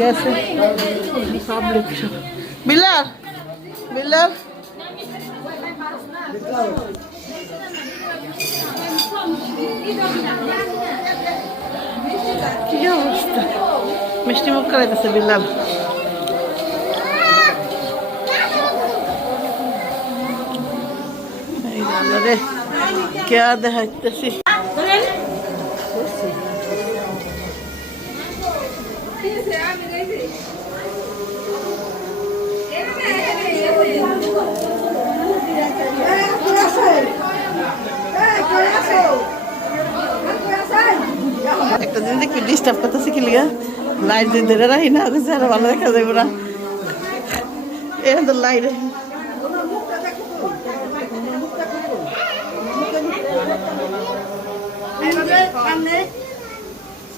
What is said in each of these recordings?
গেছে। বিলার বিলার কি অবস্থা? মিষ্টি মুখ করাইতেছে বিলাল কে দেখাইতেছি। একটা জিনিস একটু ডিস্টার্ব করতেছে কি লিগা? লাইট দিয়ে ধরে রাখি না আরও ভালো দেখা যাবে না।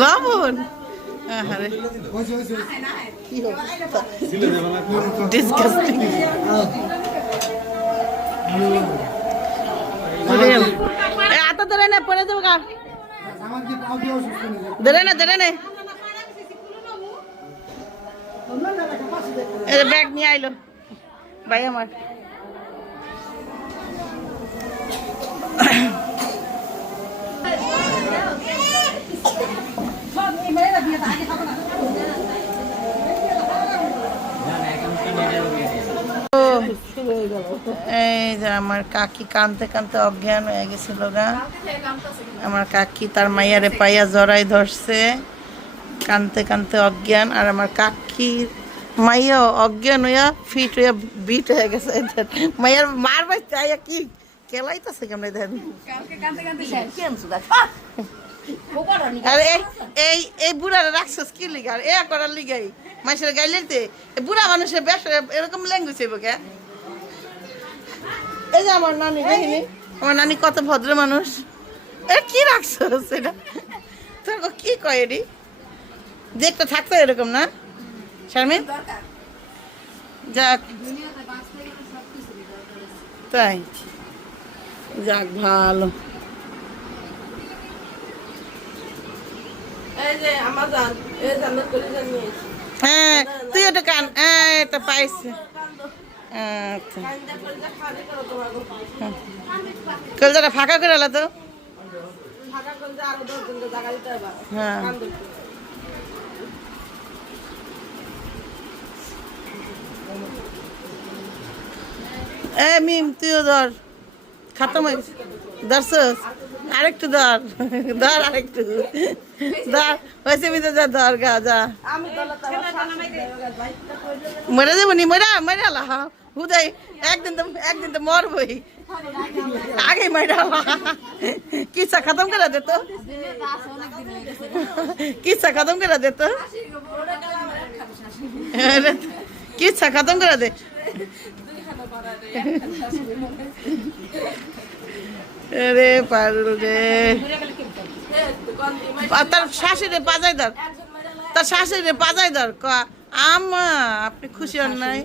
লবণ? ডিসকাস্টিং আটা ধরে না। পড়ে যাব গা। ধরে না ধরে না। ব্যাগ নিয়ে আইলো। ভাই আমার এই যে আমার কাকি কানতে কানতে অজ্ঞান হয়ে গেছিল গা। আমার কাকি তার মাইয়ারে পাইয়া জড়াই ধরছে। কানতে কানতে অজ্ঞান। আর আমার কাকির মাইয়া অজ্ঞান হইয়া ফিট হইয়া বিট হয়ে গেছে। মাইয়ার মার বাই চাইয়া কি কেলাইতেছে কেমন দেন আর এই এই এই বুড়ারে রাখছস কি লিগার এ করার লিগাই। মানুষের গাইলেতে বুড়া মানুষের বেশ এরকম ল্যাঙ্গুয়েজ হইব কে? এই যে আমার নানি দেখিনি। আমার নানি কত ভদ্র মানুষ। এ কি তোর কয় এটি? দেখতে থাকতো এরকম না? শারমিন? যাক। তাই। যাক ভালো। হ্যাঁ তুই ওটা কান হ্যাঁ এটা পাইছে। আচ্ছা। কলজাটা ফাঁকা করে তো? হ্যাঁ। এ, মিম, তুইও ধর। খাতম ধরছস আরেকটু ধর। ধর আরেকটু। ধর হয়েছে মিতে যা ধর গা, যা। মরে যাব নি? মরা, মরে আলা হুদাই, একদিন তো একদিন তো মরবই। আগে মরে কিসা খতম করে দে তো। কিসা খতম করে দে তো। কিসা খতম করে দে? রে পারুল রে। তার শাশুড়ি পাজাই ধর। তার শাশুড়ি পাজাই ধর, ক। আম্মা, আপনি খুশি হন নাই?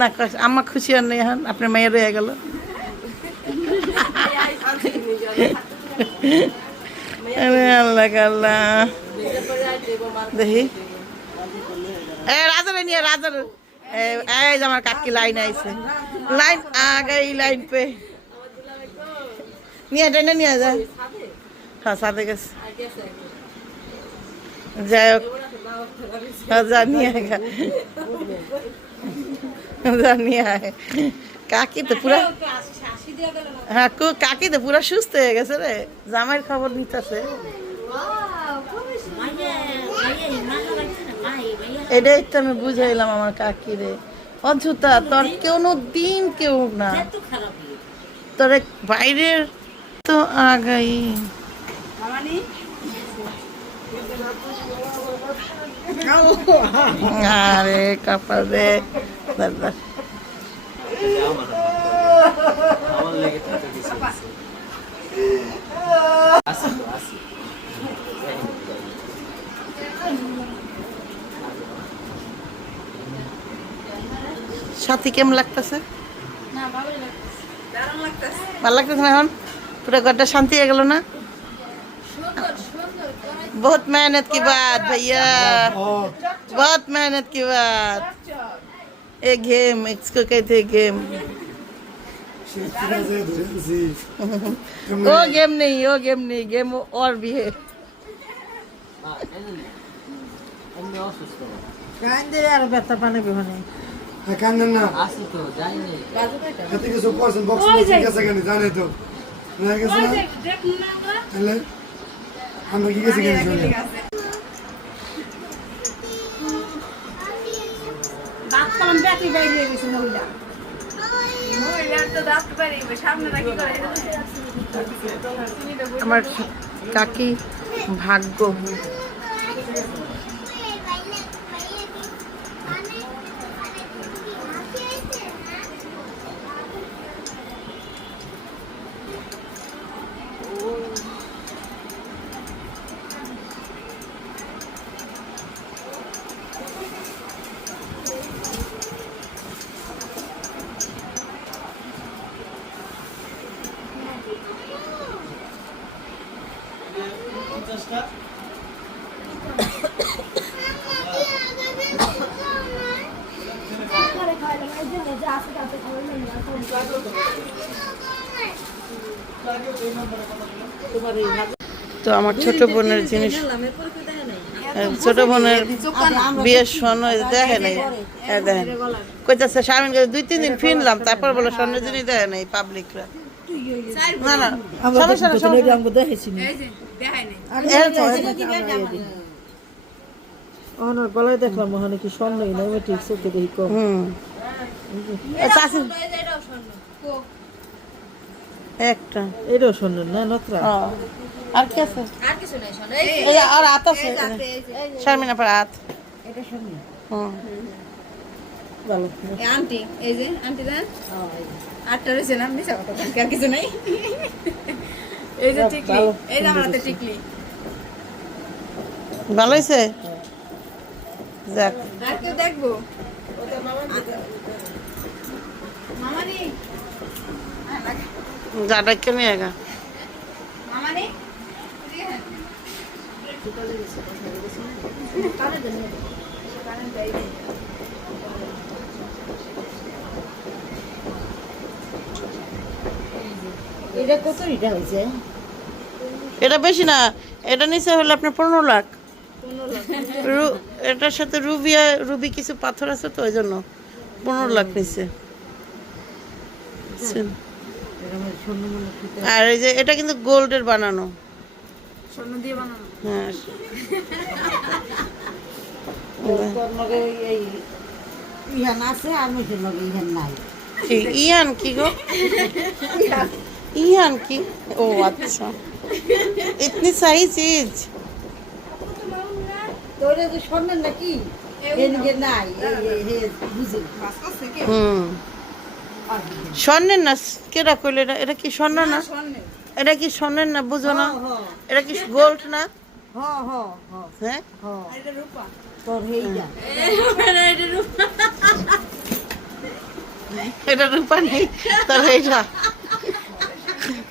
না আম্মা খুশি হন নাই এখন, আপনার মেয়ের রয়ে গেল। আল্লাহ আল্লাহ। দেখি। রাজারে নিয়ে রাজার। এই আমার কাকি লাইন আইছে। লাইন আগে লাইন পে। নিয়ে টেনে নিয়ে যায় হ্যাঁ সাথে গেছে। যাই হোক। তো হ্যাঁ, যা নিয়ে আয় গা। যা নিয়ে আয়। কাকি তো পুরা হ্যাঁ কাকি তো পুরা সুস্থ হয়ে গেছে রে। জামাইয়ের খবর নিতেছে। এটাই তো আমি বুঝাইলাম আমার কাকি রে অযথা, তোর কোনো দিন কেউ না। তোর বাইরের তো আগাই। আরে কাপড় রে দাদা আমার লেগে থাকতে দিছে আসি তো, আসি সাথী কেমন লাগতেছে না ভালোই লাগতেছে দারুণ লাগতেছে ভালো লাগতেছে না এখন পুরো ঘরটা শান্তি হয়ে গেল না সুন্দর সুন্দর बहुत मेहनत की बात भैया और बहुत मेहनत की बात ये गेम इसको कहते हैं गेम শিক্ষিকা যে ধরেছি वो गेम नहीं वो गेम नहीं गेम और भी है হ্যাঁ, এমনি এমনি অসুস্থ হ্যাঁ কান্দেন না। আসি তো যাইনি এত কিছু করছেন বক্স ঠিক আছে কেন? জানে তো। না গেছে না? দেখুন না আমরা তাহলে আমরা কি গেছি কেন শুনে? দাঁত কালাম ব্যাটারি বাইরে গেছে মহিলা। আমার কাকি ভাগ্য। তো আমার ছোট বোনের জিনিস ছোট বোনের বিয়ের স্বর্ণ দেখে নাই। হ্যাঁ দেখেন। কইতাছে স্বামীর কাছে দুই তিন দিন ফিরলাম তারপর বলে স্বর্ণের জিনিস দেখে নাই পাবলিকরা না না সমস্যা না, ওনার গলায় দেখলাম ওখানে কি স্বর্ণই না ওই ঠিক চোখে দেখি কম। চাচি একটা। এটাও স্বর্ণের না নত্রা? আর কি আছে? আর কিছু নাই শোনো এই আর হাত আছে। শারমিনা পর হাত এটা স্বর্ণ। হুম। ভালো। আন্টি এই যে আন্টি দেন। আটটা রয়েছে না মিশা কথা আর কিছু নাই। এই যে টিকলি এই যে আমার টিকলি। ভালো হয়েছে? যাক। আর কেউ দেখব? মামানি? যাটা কেন নিয়ে গা। মামানি? এটা কত এটা হয়েছে? এটা বেশি না এটা নিচে হলে আপনার পনেরো লাখ। রু- এটার সাথে রুবিয়া রুবি কিছু পাথর আছে তো ওই জন্য পনেরো লাখ নিচে। হয় আর এই যে এটা কিন্তু গোল্ডের বানানো। স্বর্ণ দিয়ে বানানো। হ্যাঁ। ইহান আছে আর ইহান নাই। কি ইয়ান কি গো? ইয়ান কি? ও আচ্ছা। ইতনি সাহি চিজ তোর যে স্বর্ণের নাকি? নাই। বুঝি হুম। স্বর্ণের না কেরা কইলে এটা? এটা কি স্বর্ণ না এটা কি স্বর্ণের না? বুঝো না। এটা কি গোল্ড না? হ হ হ। হ্যাঁ? এটা রূপা নেই তোর এইটা।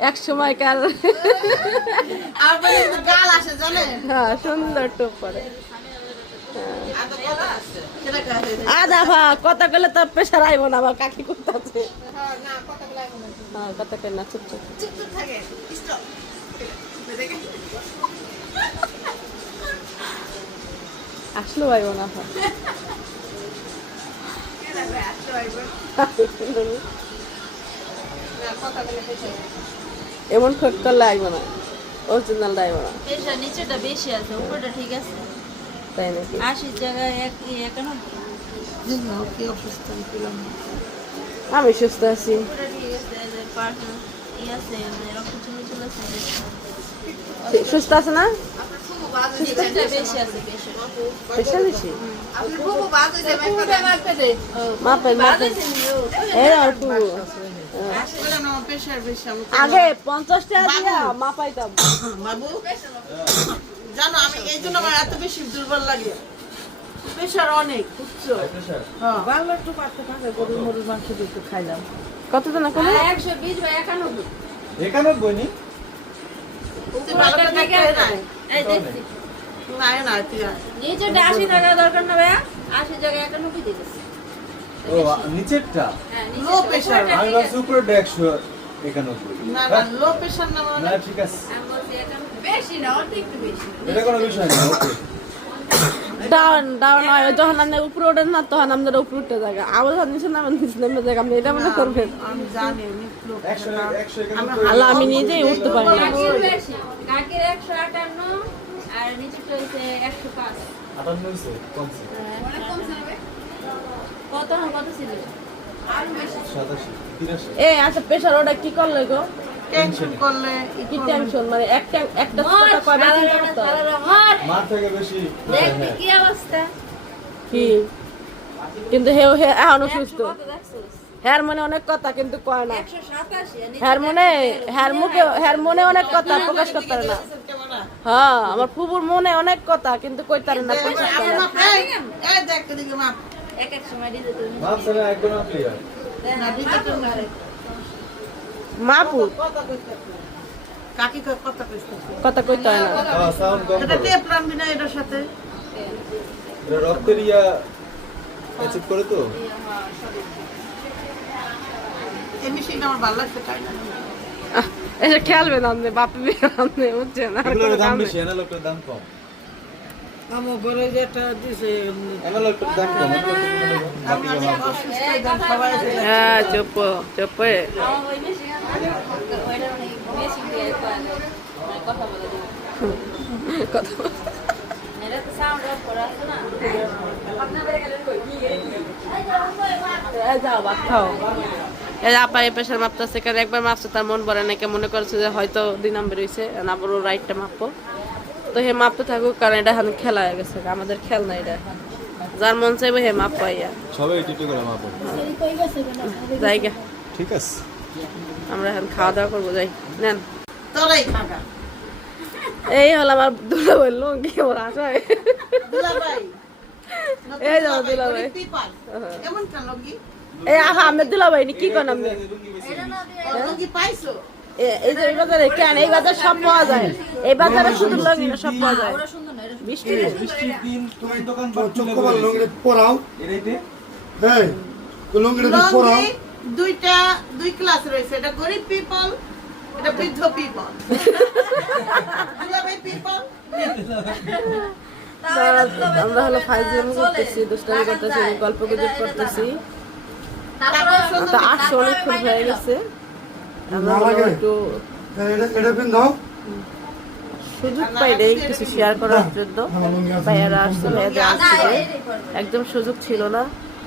এক সময়কার গাল আসে জানেন? হ্যাঁ সুন্দর টোপ করে আদা ভা কথা কইলে তো প্রেশার আইব না আমার কাকি করতেছে। হ্যাঁ না চুপ চুপ। আসলো আইব না ভা। এমন খোট করলে আইব না অরিজিনাল আইব না। নিচেটা বেশি আছে উপরটা ঠিক আছে। তাই নাকি? আশির জায়গায় এক একানব্বই। কি অসুস্থ আমি সুস্থ আছি সুস্থ আছে? না নি ও। এই অল্প আগে পঞ্চাশ টাকা দিয়া মাপাইতাম। বাবু? জানো আমি এই জন্য আমার এত বেশি দুর্বল লাগে। প্রেশার অনেক বুঝছ? হ্যাঁ ভালো একটু পারতে পারে গরুর মরুর মাংস একটু খাইলাম। কত জানা একশো বিশ বা একানব্বই। একানব্বই নি? আশি টাকা দরকার না ভাইয়া? আশি জায়গায় একানব্বই দিয়ে দিচ্ছি। ও নিচেরটা? হ্যাঁ Low pressure, উপরটা আমি ভাবছি। উপরে একশো একানব্বই না না লো প্রেশার না মানে না ঠিক আছে। বেশি না অল্প একটু বেশি। এটা কোনো বিষয় না ওকে। ডাউন ডাউন হয় যখন আপনি উপরে ওঠেন না তখন আমাদের উপরে উঠতে জায়গা। আবার যখন নিচে নামেন নিচে নামে আপনি এটা মনে করবেন। লো আল্লাহ আমি নিজেই উঠতে পারি। না কাকির একশো আটান্ন আর আটান্ন হয়েছে কমছে। কত না কত ছিল সাতাশি আচ্ছা প্রেশার ওটা কি করলে গো টেনশন করলে কি টেনশন মানে একটা একটা কথা কয়বার চিন্তা করতে মার থেকে বেশি দেখবি কি অবস্থা কি কিন্তু হে হে এখনও সুস্থ হ্যার মনে অনেক কথা কিন্তু কয় না হ্যার মনে হ্যার মুখে হ্যার মনে অনেক কথা প্রকাশ করতে পারে না হ্যাঁ আমার ফুবুর মনে অনেক কথা কিন্তু কইতারে না প্রকাশ করে না। এক এক সময় দিতে তুমি মাপ ছাড়া একদম ক্লিয়ার না দিতে তো না মাপু। কাকি কথা কইছে কথা কইতে হয় না। সাউন্ড কম এটা টেপ রাখবি না এটার সাথে? এটা রক্তের ইয়া অ্যাচিভ করে তো? এই মেশিনটা আমার ভালো লাগছে তাই না? আহ, এসে খেলবে না আপনি বাপি বিয়ে আপনি বুঝছেন দাম কম। আমার ঘরে যেটা দিছে। হ্যাঁ চুপ চুপ বলে এই আপা প্রেশার মাপতেছে কারণ একবার মাপছে তার মন ভরে নাকি মনে করছে যে হয়তো দুই নম্বর হয়েছে আবার রাইটটা মাপবো তো হে মাপতে থাকুক কারণ এটা এখন খেলা হয়ে গেছে আমাদের খেল না এটা। যার মন চাইবে হে মাপ পাইয়া। সবাই টিটু করে মাপ জায়গা ঠিক আছে। আমরা এখন খাওয়া দাওয়া করব যাই। নেন। তোরাই খাগা। এই হলো আমার দুলা বলল লুঙ্গি ওর আশায়। দুলাভাই। এই যাও এমন কেন লগি এই আহা আমি দুলা ভাই কি কোন আমি লগি পাইছো? এই যে এই বাজারে কেন? এই বাজারে সব পাওয়া যায়। এই বাজারে শুধু লুঙ্গি না, সব পাওয়া যায়। বৃষ্টি নেই। দিন তুমি দোকান চোখ লঙ্গিটা পরাও। হ্যাঁ লঙ্গিটা পরাও। দুইটা দুই ক্লাস রয়েছে। এটা গরিব পিপল এটা বৃদ্ধ পিপল পিপল আমরা হলো ফাইজলামি করতেছি দুষ্টামি করতেছি গল্প গুজব করতেছি। তারপর তো আটশো অনেকক্ষণ হয়ে গেছে। আমরা না লাগে? এটা এটা পিন দাও। সুযোগ পাই রে কিছু শেয়ার করার জন্য। ভাইয়ারা আসছে ভাইয়াদের একদম সুযোগ ছিল না।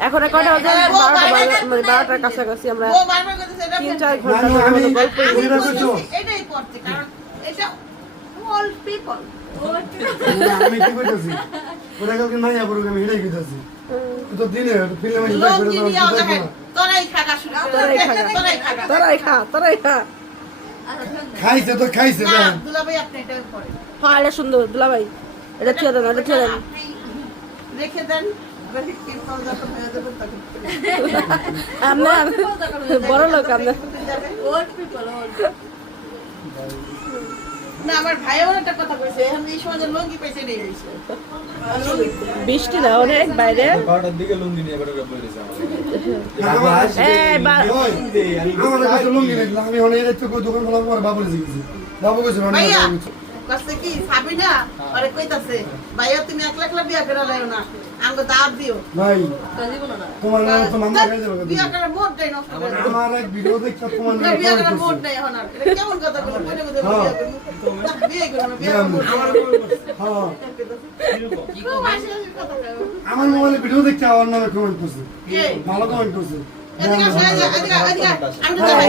এখন কটা বাজে বারোটা মানে বারোটার কাছাকাছি আমরা তিন চার ঘণ্টা আমি গল্প দিনে তোরাই খা তোরাই খা। খাইছে তো খাইছে দুলাভাই আপনি এটা করেন হ্যাঁ এটা সুন্দর দুলা ভাই এটা দেন এটা ছেড়ে দেন। রেখে দেন আমরা বড় লোক আমরা। বৃষ্টি না অনেক বাইরে। দিকে লুঙ্গি নিয়ে আমার কাছে লুঙ্গি নেই আমি অনেক একটু দোকান খোলা আমার বাবু গেছি বাবু গেছে ভাইয়া কাছে কি সাবি না? আরে কইতাছে ভাইয়া তুমি একলা একলা বিয়া করে লাইও না দাঁত দিও। ভাই তোমার নাম তো মামা খেয়ে যাবে বিয়া করে মোট নষ্ট করে। আমার এক ভিডিও দেখছ তোমার নাম বিয়া করে মোট দেয় এখন আর। কেমন কথা বলে? বলে বলে বিয়া করব। বিয়ে করব না, বিয়া বিয়া করব করব। হ্যাঁ। আমার মোবাইলে ভিডিও দেখছে আমার নামে কমেন্ট করছে। ভালো কমেন্ট করছে। এদিকে এদিকে, এদিকে, এদিকে। আমি তো দেখাই